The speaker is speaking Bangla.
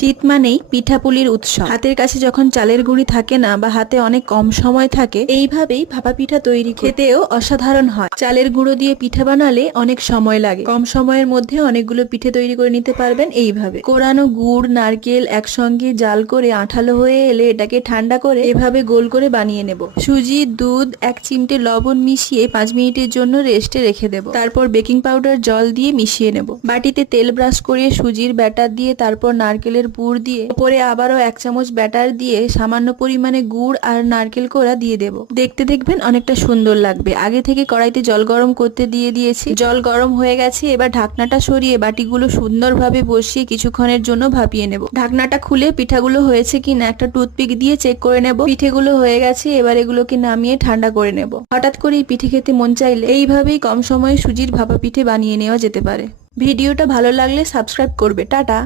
শীত মানেই পিঠাপুলির উৎসব। হাতের কাছে যখন চালের গুঁড়ি থাকে না বা হাতে অনেক কম সময় থাকে, এইভাবেই ভাপা পিঠা তৈরি খেতেও অসাধারণ হয়। চালের গুঁড়ো দিয়ে পিঠা বানালে অনেক সময় লাগে, কম সময়ের মধ্যে অনেকগুলো পিঠে তৈরি করে নিতে পারবেন এইভাবে। কোরানো গুড় নারকেল একসঙ্গে জাল করে আঠালো হয়ে এলে এটাকে ঠান্ডা করে এভাবে গোল করে বানিয়ে নেব। সুজি, দুধ, 1 চিমটে লবণ মিশিয়ে 5 মিনিটের জন্য রেস্টে রেখে দেব। তারপর বেকিং পাউডার জল দিয়ে মিশিয়ে নেব। বাটিতে তেল ব্রাশ করে সুজির ব্যাটার দিয়ে তারপর নারকেলের পুর দিয়ে উপরে আবারও 1 চামচ ব্যাটার দিয়ে সামান্য পরিমাণে গুড় আর নারকেল কোড়া দিয়ে দেব। দেখতে দেখবেন অনেকটা সুন্দর লাগবে। আগে থেকে কড়াইতে জল গরম করতে দিয়ে দিয়েছি। জল গরম হয়ে গেছে, এবার ঢাকনাটা সরিয়ে বাটিগুলো সুন্দরভাবে বসিয়ে কিছুক্ষণের জন্য ভাপিয়ে নেব। ঢাকনাটা খুলে পিঠাগুলো হয়েছে কিনা একটা টুথপিক দিয়ে চেক করে নেব। পিঠেগুলো হয়ে গেছে, এবার এগুলোকে নামিয়ে ঠান্ডা করে নেব। হঠাৎ করে পিঠে খেতে মন চাইলে এইভাবেই কম সময়ে সুজির ভাপা পিঠে বানিয়ে নেওয়া যেতে পারে। ভিডিওটা ভালো লাগলে সাবস্ক্রাইব করবে। টাটা।